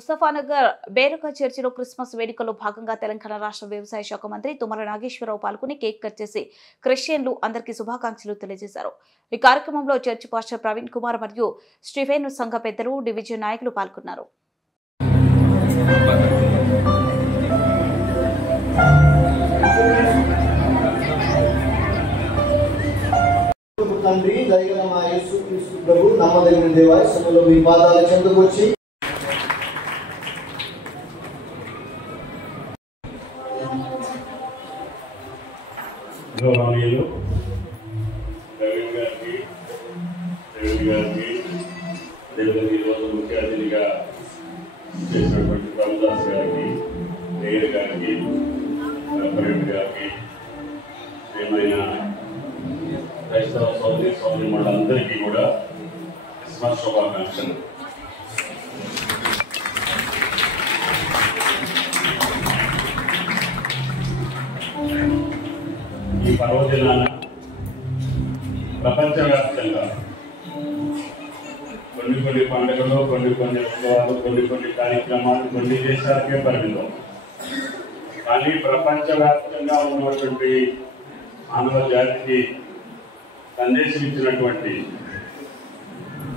ముస్తఫానగర్ బేరక చర్చిలో క్రిస్మస్ వేడుకల్లో భాగంగా తెలంగాణ రాష్ట్ర వ్యవసాయ శాఖ మంత్రి తుమ్మల నాగేశ్వరరావు పాల్గొని కేక్ కట్ చేసి క్రిస్టియన్లు అందరికీ శుభాకాంక్షలు తెలియజేశారు. ఈ కార్యక్రమంలో చర్చి పాస్టర్ ప్రవీణ్ కుమార్ మరియు స్టీఫెన్ సంఘ పెద్దలు, డివిజన్ నాయకులు పాల్గొన్నారు. తండ్రి దయగల మా యేసుక్రీస్తు ప్రభు నమ్మదగిన దేవా, సమయంలో మీ పాదాల చెంతకు వచ్చి గౌరవనీయులు ప్రవీణ్ గారికి ఈరోజు ముఖ్య అతిథిగా చేసినటువంటి ప్రభుదాస్ గారికి, మేయర్ గారికి, కలెక్టర్ గారికి, ఏమైనా క్రైస్తవ సోదరి సోదరిమణులందరికీ కూడా క్రిస్మస్ శుభాకాంక్షలు. ఈ పర్వదినాన ప్రపంచవ్యాప్తంగా కొన్ని పండుగలు, కొన్ని ఉత్సవాలు, కొన్ని కార్యక్రమాలు కొన్ని దేశాలకే పరిమితం. కానీ ప్రపంచవ్యాప్తంగా ఉన్నటువంటి మానవ జాతికి సందేశం ఇచ్చినటువంటి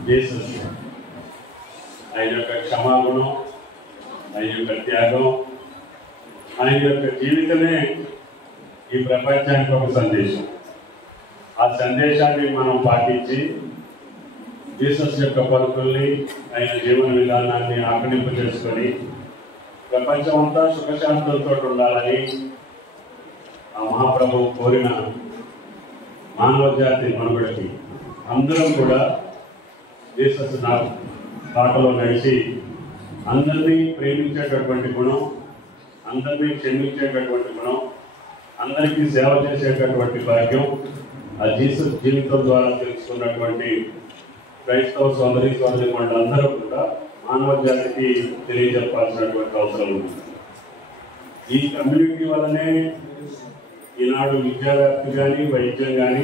జీసస్, ఆయన యొక్క క్షమాగుణం, ఆయన యొక్క త్యాగం, ఆయన యొక్క జీవితమే ఈ ప్రపంచానికి ఒక సందేశం. ఆ సందేశాన్ని మనం పాటించి జీసస్ యొక్క పలుకుల్ని, ఆయన జీవన విధానాన్ని ఆకలింపు చేసుకొని ప్రపంచం అంతా సుఖశాంతులతో ఉండాలని ఆ మహాప్రభువు కోరిన మానవ జాతి మనుగడకి అందరం కూడా జీసస్ బాటలో నడిచి అందరినీ ప్రేమించేటటువంటి గుణం, అందరినీ క్షమించేటటువంటి గుణం, అందరికీ సేవ చేసేటటువంటి భాగ్యం ఆ జీసస్ జీవితం ద్వారా తెలుసుకున్నటువంటి క్రైస్తవ సోదరిమణులందరూ కూడా మానవ జాతికి తెలియజెప్పాల్సినటువంటి అవసరం ఉంది. ఈ కమ్యూనిటీ వల్లనే ఈనాడు విద్యావ్యాప్తి కానీ, వైద్యం కానీ,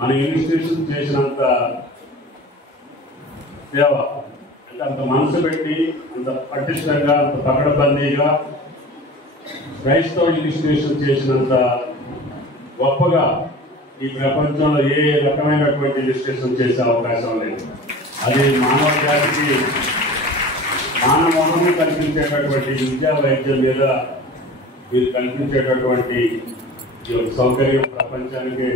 మన ఇన్స్టిట్యూషన్ చేసినంత సేవ, అంటే అంత మనసు పెట్టి, అంత పటిష్టంగా, అంత పకడ్బందీగా క్రైస్తవ ఇన్స్టిట్యూషన్ చేసినంత గొప్పగా ఈ ప్రపంచంలో ఏ రకమైనటువంటి ఇన్స్టిట్యూషన్ చేసే అవకాశం లేదు. అది మానవ జాతికి మానవను కల్పించేటటువంటి విద్యా వైద్యం మీద మీరు కల్పించేటటువంటి సౌకర్యం ప్రపంచానికి